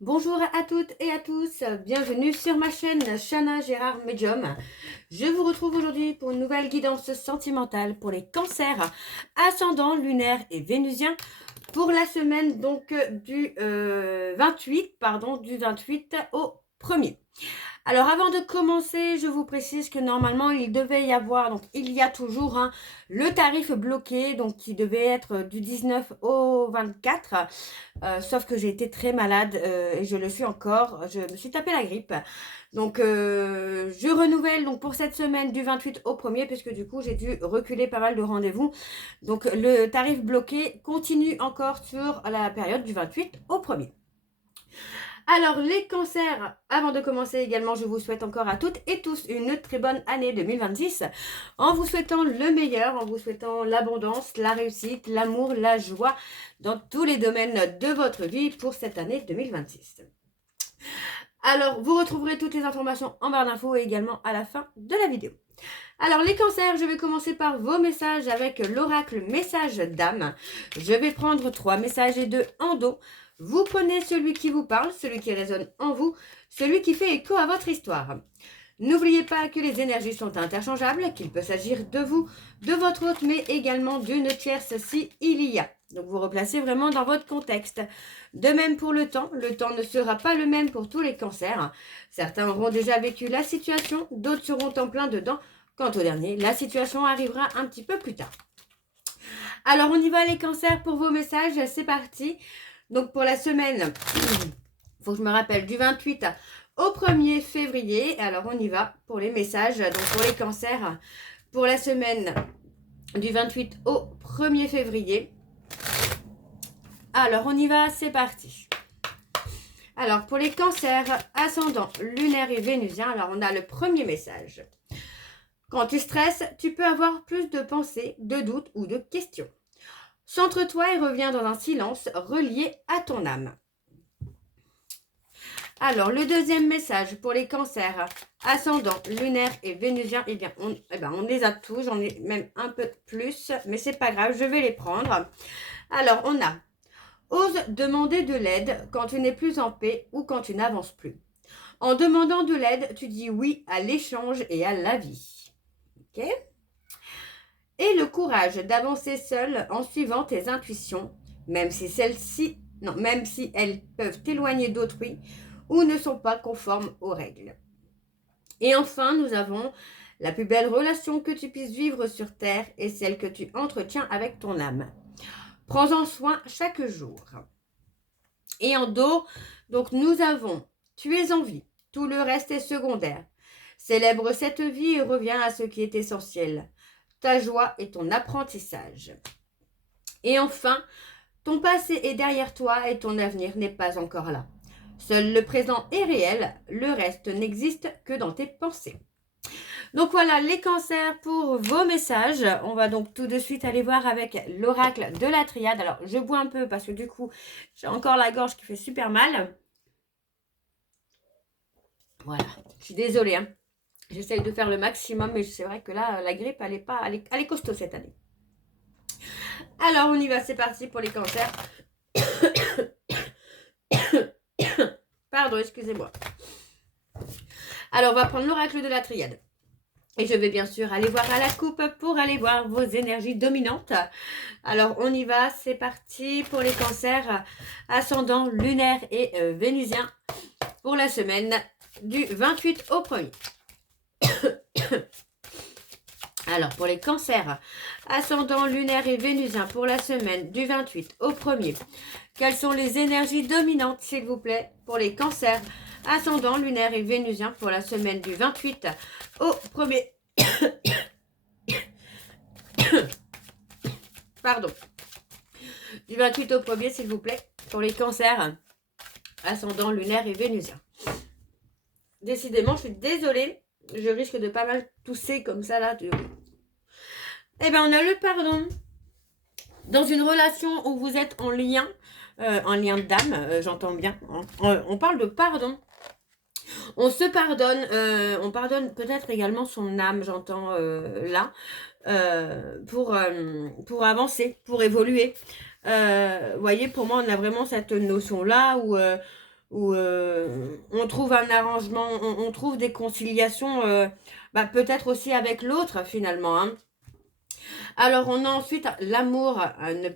Bonjour à toutes et à tous, bienvenue sur ma chaîne Chana Gérard Medium. Je vous retrouve aujourd'hui pour une nouvelle guidance sentimentale pour les cancers ascendant lunaire et vénusien pour la semaine donc du 28 au 1er. Alors avant de commencer, je vous précise que normalement il devait y avoir, donc il y a toujours le tarif bloqué, donc qui devait être du 19 au 24, sauf que j'ai été très malade et je le suis encore, je me suis tapé la grippe. Donc je renouvelle donc pour cette semaine du 28 au 1er, puisque du coup j'ai dû reculer pas mal de rendez-vous. Donc le tarif bloqué continue encore sur la période du 28 au 1er. Alors, les cancers, avant de commencer également, je vous souhaite encore à toutes et tous une très bonne année 2026, en vous souhaitant le meilleur, en vous souhaitant l'abondance, la réussite, l'amour, la joie, dans tous les domaines de votre vie pour cette année 2026. Alors, vous retrouverez toutes les informations en barre d'infos et également à la fin de la vidéo. Alors, les cancers, je vais commencer par vos messages avec l'oracle message d'âme. Je vais prendre 3 messages et 2 en dos. Vous prenez celui qui vous parle, celui qui résonne en vous, celui qui fait écho à votre histoire. N'oubliez pas que les énergies sont interchangeables, qu'il peut s'agir de vous, de votre hôte, mais également d'une tierce si il y a. Donc vous replacez vraiment dans votre contexte. De même pour le temps ne sera pas le même pour tous les cancers. Certains auront déjà vécu la situation, d'autres seront en plein dedans. Quant au dernier, la situation arrivera un petit peu plus tard. Alors on y va les cancers pour vos messages, c'est parti. Donc pour la semaine, il faut que je me rappelle, du 28 au 1er février. Alors on y va pour les messages, donc pour les cancers, pour la semaine du 28 au 1er février. Alors on y va, c'est parti. Alors pour les cancers, ascendant lunaire et vénusien, alors on a le premier message. Quand tu stresses, tu peux avoir plus de pensées, de doutes ou de questions. Centre-toi et reviens dans un silence relié à ton âme. Alors, le deuxième message pour les cancers, ascendant, lunaire et vénusien, eh bien, on les a tous, j'en ai même un peu plus, mais c'est pas grave, je vais les prendre. Alors, on a, ose demander de l'aide quand tu n'es plus en paix ou quand tu n'avances plus. En demandant de l'aide, tu dis oui à l'échange et à la vie. Ok ? Et le courage d'avancer seul en suivant tes intuitions, même si même si elles peuvent t'éloigner d'autrui ou ne sont pas conformes aux règles. Et enfin, nous avons la plus belle relation que tu puisses vivre sur Terre est celle que tu entretiens avec ton âme. Prends-en soin chaque jour. Et en dos, donc nous avons tu es en vie, tout le reste est secondaire. Célèbre cette vie et reviens à ce qui est essentiel, ta joie et ton apprentissage. Et enfin, ton passé est derrière toi et ton avenir n'est pas encore là. Seul le présent est réel, le reste n'existe que dans tes pensées. Donc voilà les cancers pour vos messages. On va donc tout de suite aller voir avec l'oracle de la triade. Alors je bois un peu parce que du coup j'ai encore la gorge qui fait super mal. Voilà, je suis désolée. J'essaye de faire le maximum, mais c'est vrai que là la grippe elle est costaud cette année. Alors on y va, c'est parti pour les cancers. Pardon, excusez-moi. Alors on va prendre l'oracle de la triade. Et je vais bien sûr aller voir à la coupe pour aller voir vos énergies dominantes. Alors, on y va. C'est parti pour les cancers ascendant lunaire et vénusien pour la semaine du 28 au 1er. Alors, pour les cancers ascendant lunaire et vénusien pour la semaine du 28 au 1er, quelles sont les énergies dominantes, s'il vous plaît, pour les cancers ascendant lunaire et vénusien pour la semaine du 28 au 1er. Pardon. Du 28 au 1er, s'il vous plaît, pour les cancers ascendant lunaire et vénusien. Décidément, je suis désolée, je risque de pas mal tousser comme ça là. Eh bien, on a le pardon. Dans une relation où vous êtes en lien d'âme, j'entends bien, on parle de pardon. On se pardonne, on pardonne peut-être également son âme, j'entends là, pour avancer, pour évoluer. Vous voyez, pour moi, on a vraiment cette notion-là où où on trouve un arrangement, on trouve des conciliations, peut-être aussi avec l'autre finalement, hein. Alors, on a ensuite l'amour.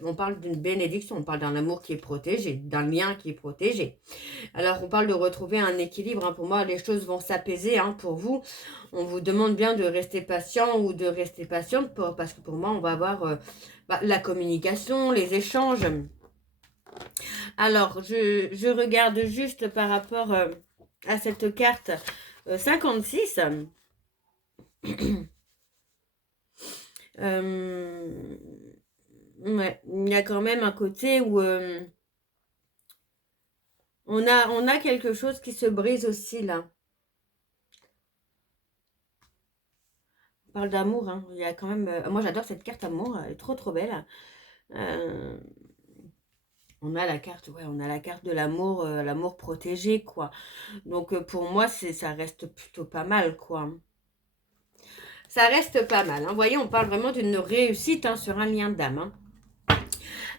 On parle d'une bénédiction, on parle d'un amour qui est protégé, d'un lien qui est protégé. Alors, on parle de retrouver un équilibre, hein. Pour moi, les choses vont s'apaiser, hein, pour vous. On vous demande bien de rester patient ou de rester patiente parce que pour moi, on va avoir la communication, les échanges. Alors, je regarde juste par rapport à cette carte 56. Ouais, il y a quand même un côté où on a quelque chose qui se brise aussi là. On parle d'amour, hein. Il y a quand même. Moi j'adore cette carte amour, elle est trop trop belle. Euh, on a la carte, ouais, on a la carte de l'amour, l'amour protégé, quoi. Donc pour moi, ça reste plutôt pas mal, quoi. Ça reste pas mal, hein. Vous voyez, on parle vraiment d'une réussite, hein, sur un lien d'âme, hein.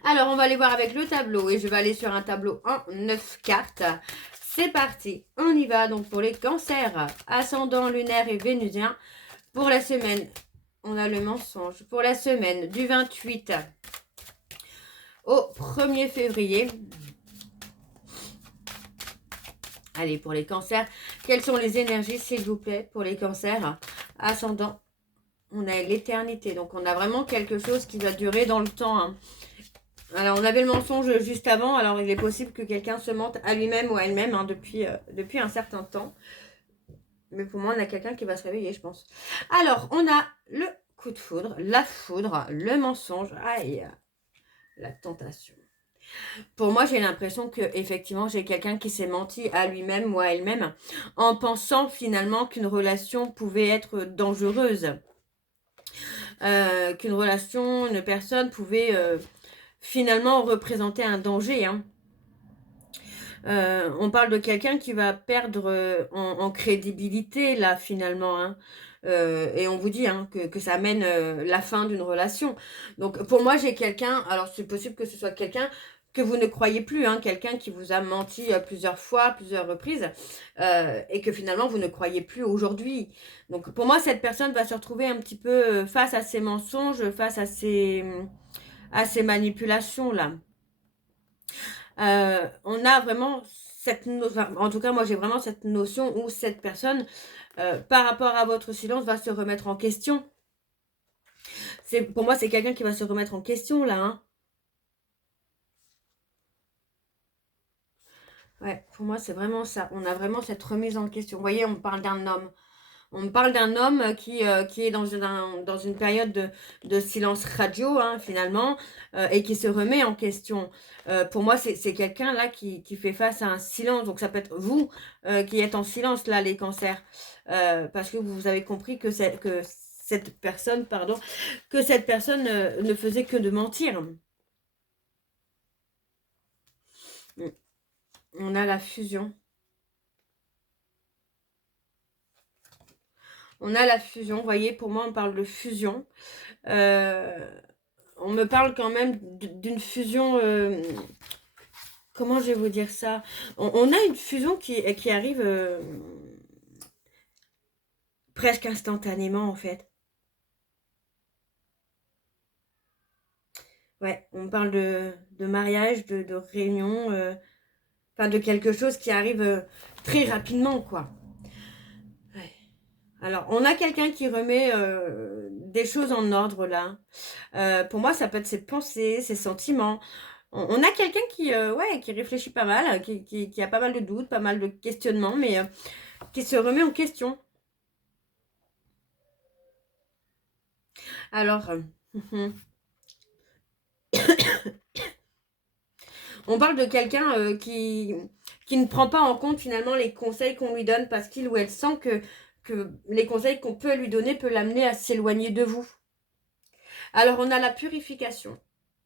Alors, on va aller voir avec le tableau. Et je vais aller sur un tableau en 9 cartes. C'est parti, on y va. Donc, pour les cancers, ascendant lunaire et vénusien, pour la semaine, on a le mensonge. Pour la semaine du 28 au 1er février. Allez, pour les cancers, quelles sont les énergies, s'il vous plaît, pour les cancers ascendant? On a l'éternité. Donc, on a vraiment quelque chose qui va durer dans le temps, hein. Alors, on avait le mensonge juste avant. Alors, il est possible que quelqu'un se mente à lui-même ou à elle-même, hein, depuis un certain temps. Mais pour moi, on a quelqu'un qui va se réveiller, je pense. Alors, on a le coup de foudre, la foudre, le mensonge. Aïe, la tentation. Pour moi, j'ai l'impression que effectivement, j'ai quelqu'un qui s'est menti à lui-même ou à elle-même en pensant finalement qu'une relation pouvait être dangereuse. Qu'une relation, une personne pouvait finalement représenter un danger, hein. On parle de quelqu'un qui va perdre en crédibilité, là, finalement, hein. Et on vous dit, hein, que ça amène la fin d'une relation. Donc, pour moi, j'ai quelqu'un, alors c'est possible que ce soit quelqu'un que vous ne croyez plus, hein, quelqu'un qui vous a menti plusieurs fois, plusieurs reprises, et que finalement, vous ne croyez plus aujourd'hui. Donc, pour moi, cette personne va se retrouver un petit peu face à ses mensonges, face à ses manipulations, là. On a vraiment cette notion, en tout cas moi j'ai vraiment cette notion où cette personne, par rapport à votre silence, va se remettre en question. Pour moi c'est quelqu'un qui va se remettre en question là, hein. Ouais, pour moi c'est vraiment ça. On a vraiment cette remise en question. Vous voyez, on parle d'un homme. On parle d'un homme qui est dans une période de silence radio, hein, finalement, et qui se remet en question. Pour moi, c'est quelqu'un là qui fait face à un silence. Donc, ça peut être vous qui êtes en silence, là, les cancers. Parce que vous avez compris que cette personne, pardon, que cette personne ne faisait que de mentir. On a la fusion. On a la fusion. Vous voyez, pour moi, on parle de fusion. On me parle quand même d'une fusion. Comment je vais vous dire ça? On a une fusion qui arrive presque instantanément, en fait. Ouais, on parle de mariage, de réunion, enfin de quelque chose qui arrive très rapidement, quoi. Ouais. Alors, on a quelqu'un qui remet des choses en ordre là. Pour moi, ça peut être ses pensées, ses sentiments. On a quelqu'un ouais, qui réfléchit pas mal, qui a pas mal de doutes, pas mal de questionnements, mais qui se remet en question. Alors, on parle de quelqu'un qui ne prend pas en compte finalement les conseils qu'on lui donne parce qu'il ou elle sent que les conseils qu'on peut lui donner peut l'amener à s'éloigner de vous. Alors, on a la purification.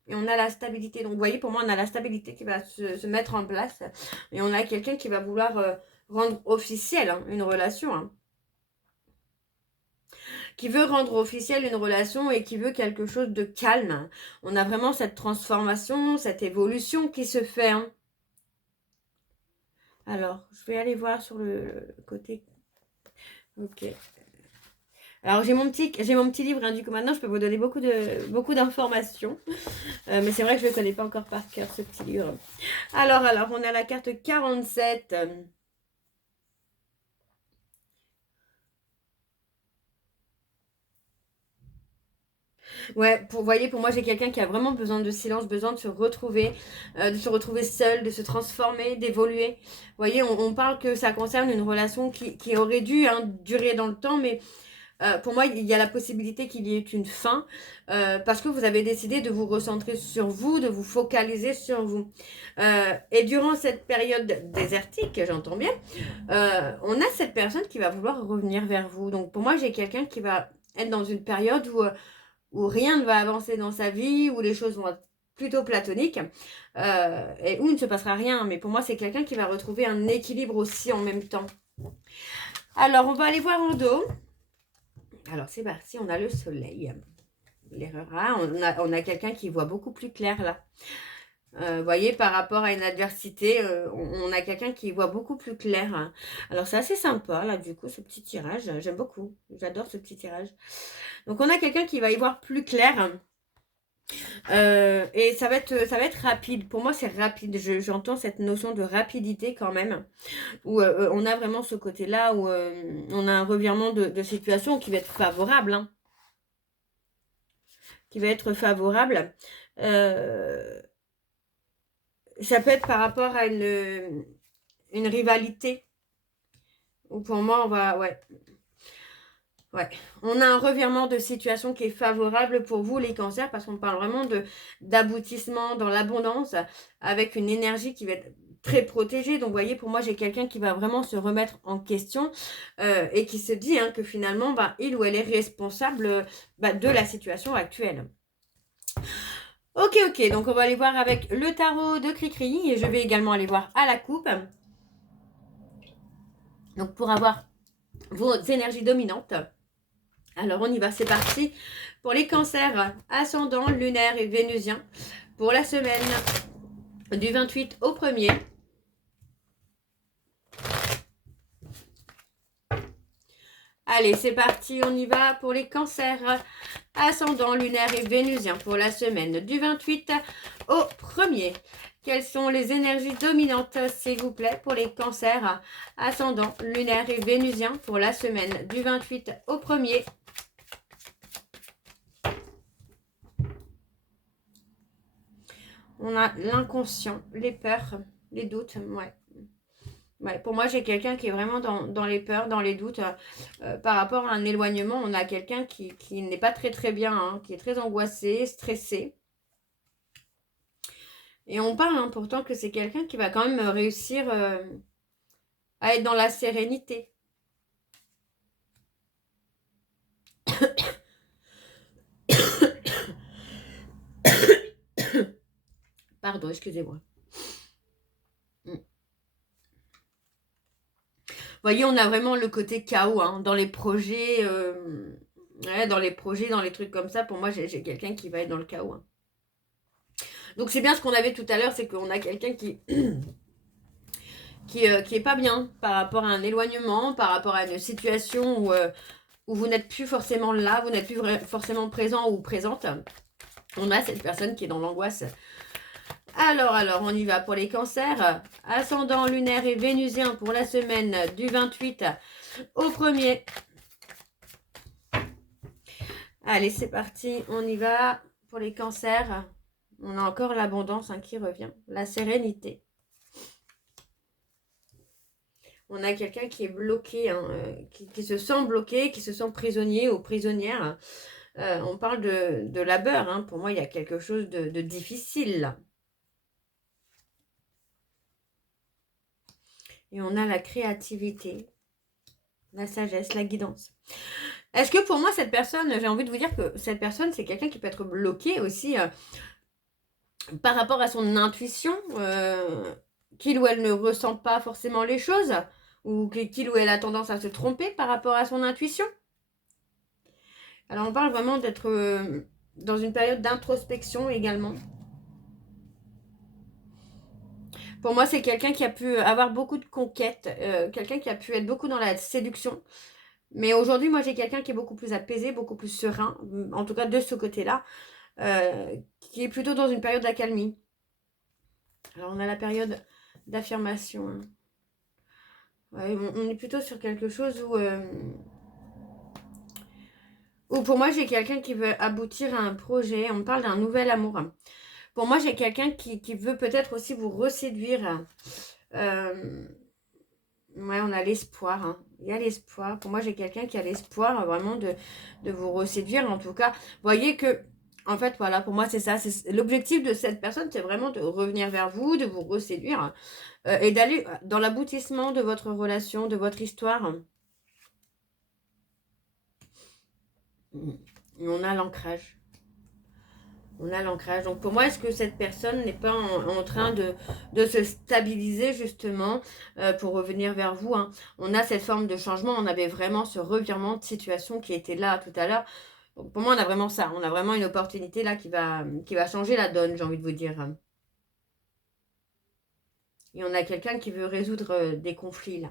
Et on a la stabilité. Donc, vous voyez, pour moi, on a la stabilité qui va se mettre en place. Et on a quelqu'un qui va vouloir rendre officielle, hein, une relation. Hein. Qui veut rendre officielle une relation et qui veut quelque chose de calme. On a vraiment cette transformation, cette évolution qui se fait. Hein. Alors, je vais aller voir sur le côté... Ok. Alors, j'ai mon petit livre, hein, du coup, maintenant, je peux vous donner beaucoup d'informations. Mais c'est vrai que je ne le connais pas encore par cœur, ce petit livre. Alors, on a la carte 47. Ouais, vous voyez, pour moi, j'ai quelqu'un qui a vraiment besoin de silence, besoin de se retrouver seul, de se transformer, d'évoluer. Vous voyez, on parle que ça concerne une relation qui aurait dû, hein, durer dans le temps, mais pour moi, il y a la possibilité qu'il y ait une fin parce que vous avez décidé de vous recentrer sur vous, de vous focaliser sur vous. Et durant cette période désertique, j'entends bien, on a cette personne qui va vouloir revenir vers vous. Donc pour moi, j'ai quelqu'un qui va être dans une période où rien ne va avancer dans sa vie, où les choses vont être plutôt platoniques et où il ne se passera rien. Mais pour moi, c'est quelqu'un qui va retrouver un équilibre aussi en même temps. Alors, on va aller voir en dos. Alors, c'est parti, on a le soleil. L'erreur A, on a quelqu'un qui voit beaucoup plus clair là. Vous voyez, par rapport à une adversité, on a quelqu'un qui voit beaucoup plus clair, hein. Alors, c'est assez sympa, là, du coup, ce petit tirage. J'aime beaucoup. J'adore ce petit tirage. Donc, on a quelqu'un qui va y voir plus clair. Et ça va être rapide. Pour moi, c'est rapide. J'entends cette notion de rapidité quand même. Où on a vraiment ce côté-là où on a un revirement de situation qui va être favorable, hein. Qui va être favorable. Ça peut être par rapport à une rivalité. Ou pour moi, on va... Ouais. Ouais. On a un revirement de situation qui est favorable pour vous, les cancers, parce qu'on parle vraiment d'aboutissement dans l'abondance, avec une énergie qui va être très protégée. Donc, vous voyez, pour moi, j'ai quelqu'un qui va vraiment se remettre en question et qui se dit hein, que finalement, bah, il ou elle est responsable de la situation actuelle. Ok, donc on va aller voir avec le tarot de Cricri et je vais également aller voir à la coupe. Donc pour avoir vos énergies dominantes. Alors on y va, c'est parti. Pour les cancers, ascendant, lunaire et vénusien, pour la semaine du 28 au 1er. Allez, c'est parti, on y va pour les cancers, ascendant, lunaire et vénusien, pour la semaine du 28 au 1er. Quelles sont les énergies dominantes, s'il vous plaît, pour les cancers, ascendant, lunaire et vénusien, pour la semaine du 28 au 1er. On a l'inconscient, les peurs, les doutes, ouais. Ouais, pour moi, j'ai quelqu'un qui est vraiment dans les peurs, dans les doutes. Par rapport à un éloignement, on a quelqu'un qui n'est pas très bien, hein, qui est très angoissé, stressé. Et on parle hein, pourtant que c'est quelqu'un qui va quand même réussir à être dans la sérénité. Pardon, excusez-moi. Vous voyez, on a vraiment le côté chaos hein, dans les projets, dans les trucs comme ça. Pour moi, j'ai quelqu'un qui va être dans le chaos. Hein. Donc, c'est bien ce qu'on avait tout à l'heure, c'est qu'on a quelqu'un qui est pas bien par rapport à un éloignement, par rapport à une situation où vous n'êtes plus forcément là, vous n'êtes plus forcément présent ou présente. On a cette personne qui est dans l'angoisse. Alors, on y va pour les cancers. Ascendant lunaire et vénusien pour la semaine du 28 au 1er. Allez, c'est parti, on y va pour les cancers. On a encore l'abondance hein, qui revient, la sérénité. On a quelqu'un qui est bloqué, hein, qui se sent bloqué, qui se sent prisonnier ou prisonnière. On parle de labeur. Hein. Pour moi, il y a quelque chose de difficile là. Et on a la créativité, la sagesse, la guidance. Est-ce que pour moi, cette personne, j'ai envie de vous dire que cette personne, c'est quelqu'un qui peut être bloqué aussi par rapport à son intuition, qu'il ou elle ne ressent pas forcément les choses, ou qu'il ou elle a tendance à se tromper par rapport à son intuition. Alors on parle vraiment d'être dans une période d'introspection également. Pour moi, c'est quelqu'un qui a pu avoir beaucoup de conquêtes, quelqu'un qui a pu être beaucoup dans la séduction. Mais aujourd'hui, moi, j'ai quelqu'un qui est beaucoup plus apaisé, beaucoup plus serein, en tout cas de ce côté-là, qui est plutôt dans une période d'accalmie. Alors, on a la période d'affirmation. Hein. Ouais, on est plutôt sur quelque chose où pour moi, j'ai quelqu'un qui veut aboutir à un projet. On me parle d'un nouvel amour. Pour moi, j'ai quelqu'un qui veut peut-être aussi vous reséduire. Ouais, on a l'espoir. Hein. Il y a l'espoir. Pour moi, j'ai quelqu'un qui a l'espoir vraiment de vous reséduire. En tout cas, vous voyez que, en fait, voilà, pour moi, c'est ça. L'objectif de cette personne, c'est vraiment de revenir vers vous, de vous reséduire et d'aller dans l'aboutissement de votre relation, de votre histoire. Et on a l'ancrage. On a l'ancrage. Donc pour moi, est-ce que cette personne n'est pas en train de se stabiliser justement pour revenir vers vous, hein. On a cette forme de changement. On avait vraiment ce revirement de situation qui était là tout à l'heure. Donc pour moi, on a vraiment ça. On a vraiment une opportunité là qui va changer la donne, j'ai envie de vous dire. Et on a quelqu'un qui veut résoudre des conflits là.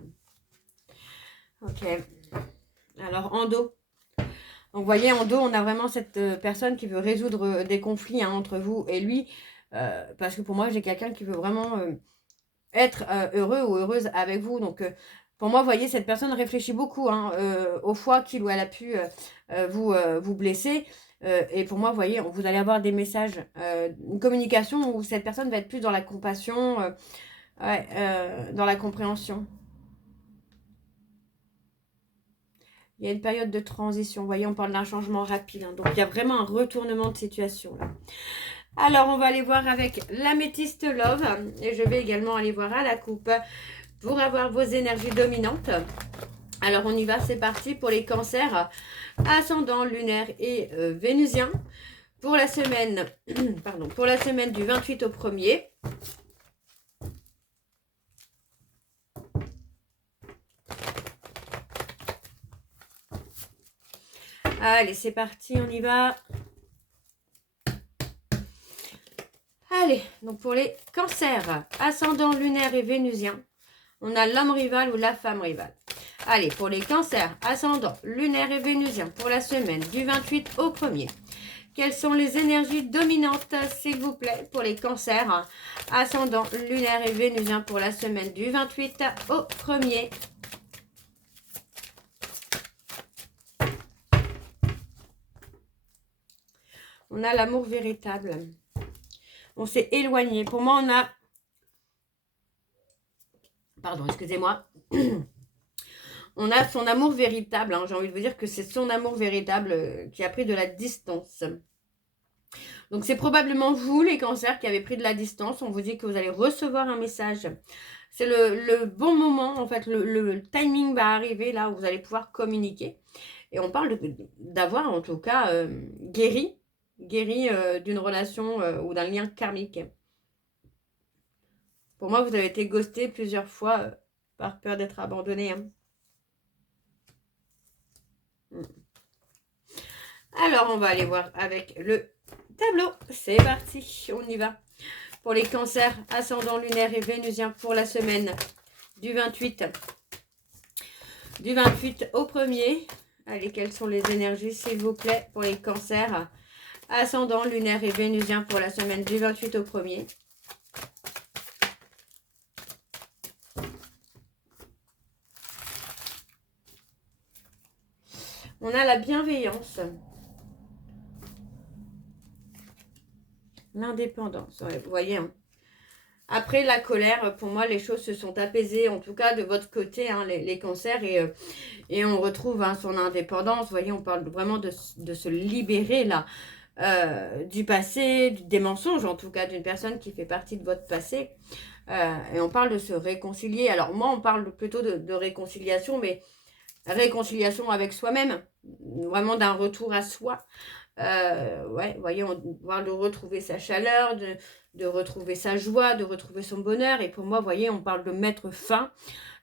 Ok. Alors en dos. Donc, vous voyez, en dos, on a vraiment cette personne qui veut résoudre des conflits hein, entre vous et lui. Parce que pour moi, j'ai quelqu'un qui veut vraiment être heureux ou heureuse avec vous. Donc, pour moi, vous voyez, cette personne réfléchit beaucoup hein, aux fois qu'il ou elle a pu vous blesser. Et pour moi, vous voyez, vous allez avoir des messages, une communication où cette personne va être plus dans la compassion, ouais, dans la compréhension. Il y a une période de transition. Vous voyez, on parle d'un changement rapide. Hein. Donc, il y a vraiment un retournement de situation. Là. Alors, on va aller voir avec l'améthyste Love. Et je vais également aller voir à la coupe pour avoir vos énergies dominantes. Alors, on y va. C'est parti pour les cancers ascendant, lunaire et vénusien. Pour la semaine, pardon, pour la semaine du 28 au 1er. Allez, c'est parti, on y va. Allez, donc pour les cancers, ascendant lunaire et vénusien, on a l'homme rival ou la femme rivale. Allez, pour les cancers, ascendant lunaire et vénusien, pour la semaine du 28 au 1er. Quelles sont les énergies dominantes, s'il vous plaît, pour les cancers, ascendant lunaire et vénusien, pour la semaine du 28 au 1er. On a l'amour véritable. On s'est éloigné. Pour moi, on a... Pardon, excusez-moi. On a son amour véritable. Hein. J'ai envie de vous dire que c'est son amour véritable qui a pris de la distance. Donc, c'est probablement vous, les cancers, qui avez pris de la distance. On vous dit que vous allez recevoir un message. C'est le bon moment, en fait. Le timing va arriver là où vous allez pouvoir communiquer. Et on parle d'avoir, en tout cas, guéri d'une relation ou d'un lien karmique. Pour moi, vous avez été ghosté plusieurs fois par peur d'être abandonné. Hein. Alors, on va aller voir avec le tableau. C'est parti, on y va. Pour les cancers ascendant lunaire et vénusien pour la semaine du 28 au 1er. Allez, quelles sont les énergies, s'il vous plaît, pour les cancers ascendant lunaire et vénusien pour la semaine du 28 au 1er. On a la bienveillance. L'indépendance, ouais, vous voyez. Hein. Après la colère, pour moi, les choses se sont apaisées, en tout cas de votre côté, hein, les cancers, et on retrouve hein, son indépendance. Vous voyez, on parle vraiment de se libérer là du passé, des mensonges, en tout cas d'une personne qui fait partie de votre passé. Et on parle de se réconcilier. Alors moi, on parle plutôt de réconciliation, mais réconciliation avec soi-même, vraiment d'un retour à soi. Ouais, vous voyez, on va de retrouver sa chaleur, de retrouver sa joie, de retrouver son bonheur. Et pour moi, vous voyez, on parle de mettre fin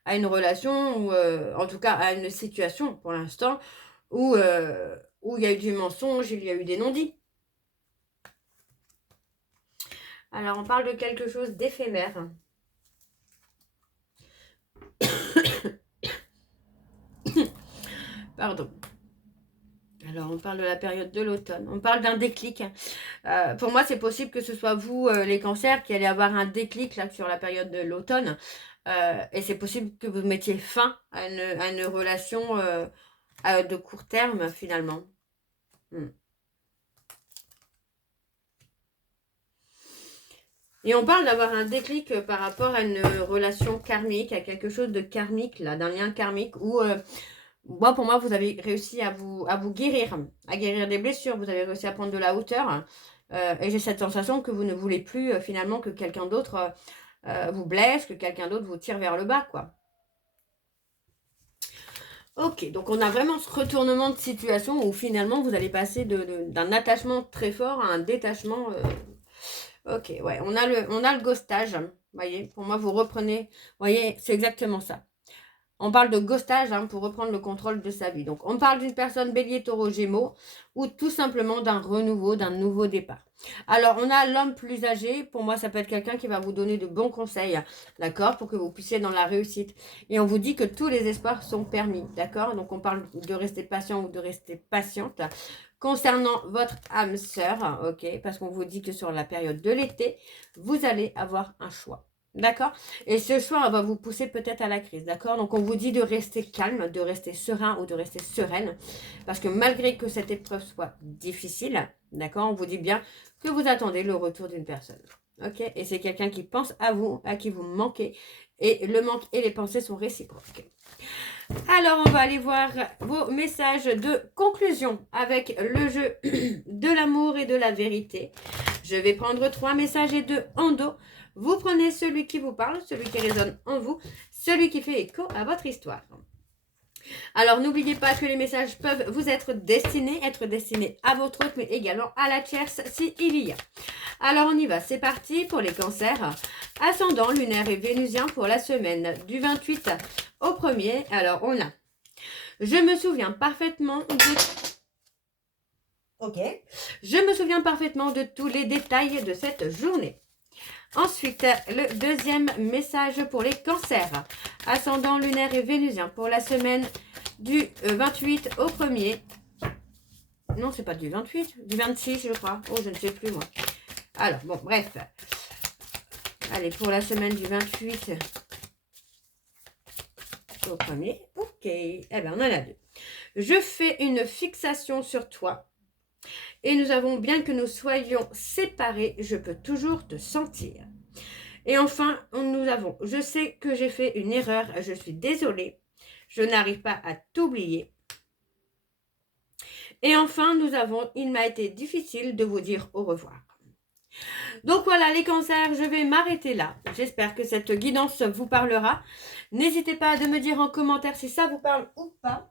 à une relation, ou en tout cas à une situation pour l'instant, où il y a eu du mensonge, il y a eu des non-dits. Alors, on parle de quelque chose d'éphémère. Pardon. Alors, on parle de la période de l'automne. On parle d'un déclic. Pour moi, c'est possible que ce soit vous, les cancers, qui allez avoir un déclic là sur la période de l'automne. Et c'est possible que vous mettiez fin à une relation de court terme, finalement. Et on parle d'avoir un déclic par rapport à une relation karmique, à quelque chose de karmique, là, d'un lien karmique, où... pour moi, vous avez réussi à vous guérir des blessures. Vous avez réussi à prendre de la hauteur. Et j'ai cette sensation que vous ne voulez plus finalement que quelqu'un d'autre vous blesse, que quelqu'un d'autre vous tire vers le bas, quoi. Ok, donc on a vraiment ce retournement de situation où finalement vous allez passer d'un attachement très fort à un détachement. Ok, ouais, on a le ghostage. Vous voyez, pour moi, vous reprenez. Vous voyez, c'est exactement ça. On parle de ghostage pour reprendre le contrôle de sa vie. Donc, on parle d'une personne bélier, taureau, gémeaux ou tout simplement d'un renouveau, d'un nouveau départ. Alors, on a l'homme plus âgé. Pour moi, ça peut être quelqu'un qui va vous donner de bons conseils, d'accord, pour que vous puissiez dans la réussite. Et on vous dit que tous les espoirs sont permis, d'accord. Donc, on parle de rester patient ou de rester patiente. Concernant votre âme sœur, ok, parce qu'on vous dit que sur la période de l'été, vous allez avoir un choix. D'accord? Et ce choix va vous pousser peut-être à la crise. D'accord? Donc, on vous dit de rester calme, de rester serein ou de rester sereine. Parce que malgré que cette épreuve soit difficile, d'accord? On vous dit bien que vous attendez le retour d'une personne. Ok? Et c'est quelqu'un qui pense à vous, à qui vous manquez. Et le manque et les pensées sont réciproques. Alors, on va aller voir vos messages de conclusion avec le jeu de l'amour et de la vérité. Je vais prendre 3 messages et 2 en dos. Vous prenez celui qui vous parle, celui qui résonne en vous, celui qui fait écho à votre histoire. Alors, n'oubliez pas que les messages peuvent vous être destinés à votre autre, mais également à la tierce s'il y a. Alors, on y va. C'est parti pour les cancers. Ascendant, lunaire et vénusien pour la semaine du 28 au 1er. Alors, on a... Je me souviens parfaitement de... Ok. Je me souviens parfaitement de tous les détails de cette journée. Ensuite, le deuxième message pour les cancers. Ascendant, lunaire et vénusien pour la semaine du 28 au 1er. Non, c'est pas du 28, du 26, je crois. Oh, je ne sais plus, moi. Alors, bon, bref. Allez, pour la semaine du 28 au 1er. Ok. Eh bien, on en a 2. Je fais une fixation sur toi. Et nous avons, bien que nous soyons séparés, je peux toujours te sentir. Et enfin, nous avons, je sais que j'ai fait une erreur, je suis désolée, je n'arrive pas à t'oublier. Et enfin, nous avons, il m'a été difficile de vous dire au revoir. Donc voilà les cancers, je vais m'arrêter là. J'espère que cette guidance vous parlera. N'hésitez pas à me dire en commentaire si ça vous parle ou pas.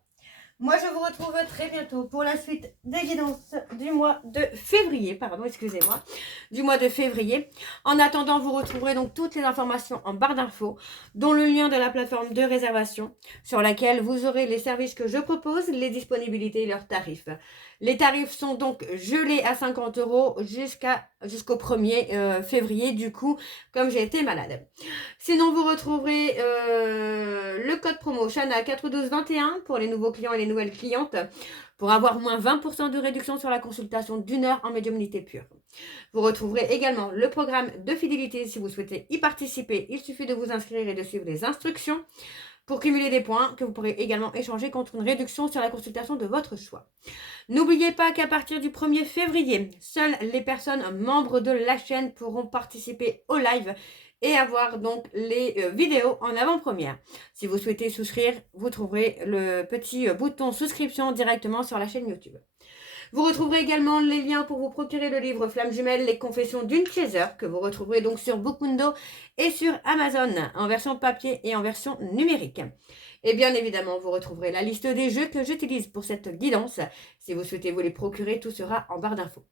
Moi, je vous retrouve très bientôt pour la suite des guidances du mois de février. Pardon, excusez-moi. Du mois de février. En attendant, vous retrouverez donc toutes les informations en barre d'infos, dont le lien de la plateforme de réservation, sur laquelle vous aurez les services que je propose, les disponibilités et leurs tarifs. Les tarifs sont donc gelés à 50 € jusqu'au 1er février, du coup, comme j'ai été malade. Sinon, vous retrouverez le code promo Chana 41221 pour les nouveaux clients et les nouvelles clientes pour avoir moins 20% de réduction sur la consultation d'1 heure en médiumnité pure. Vous retrouverez également le programme de fidélité si vous souhaitez y participer. Il suffit de vous inscrire et de suivre les instructions pour cumuler des points que vous pourrez également échanger contre une réduction sur la consultation de votre choix. N'oubliez pas qu'à partir du 1er février, seules les personnes membres de la chaîne pourront participer au live et avoir donc les vidéos en avant-première. Si vous souhaitez souscrire, vous trouverez le petit bouton souscription directement sur la chaîne YouTube. Vous retrouverez également les liens pour vous procurer le livre Flamme Jumelle, les confessions d'une chaser, que vous retrouverez donc sur Bookundo et sur Amazon, en version papier et en version numérique. Et bien évidemment, vous retrouverez la liste des jeux que j'utilise pour cette guidance. Si vous souhaitez vous les procurer, tout sera en barre d'infos.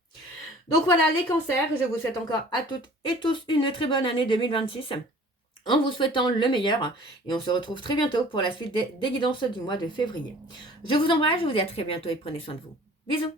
Donc voilà les cancers, je vous souhaite encore à toutes et tous une très bonne année 2026 en vous souhaitant le meilleur et on se retrouve très bientôt pour la suite des guidances du mois de février. Je vous embrasse, je vous dis à très bientôt et prenez soin de vous. Bisous.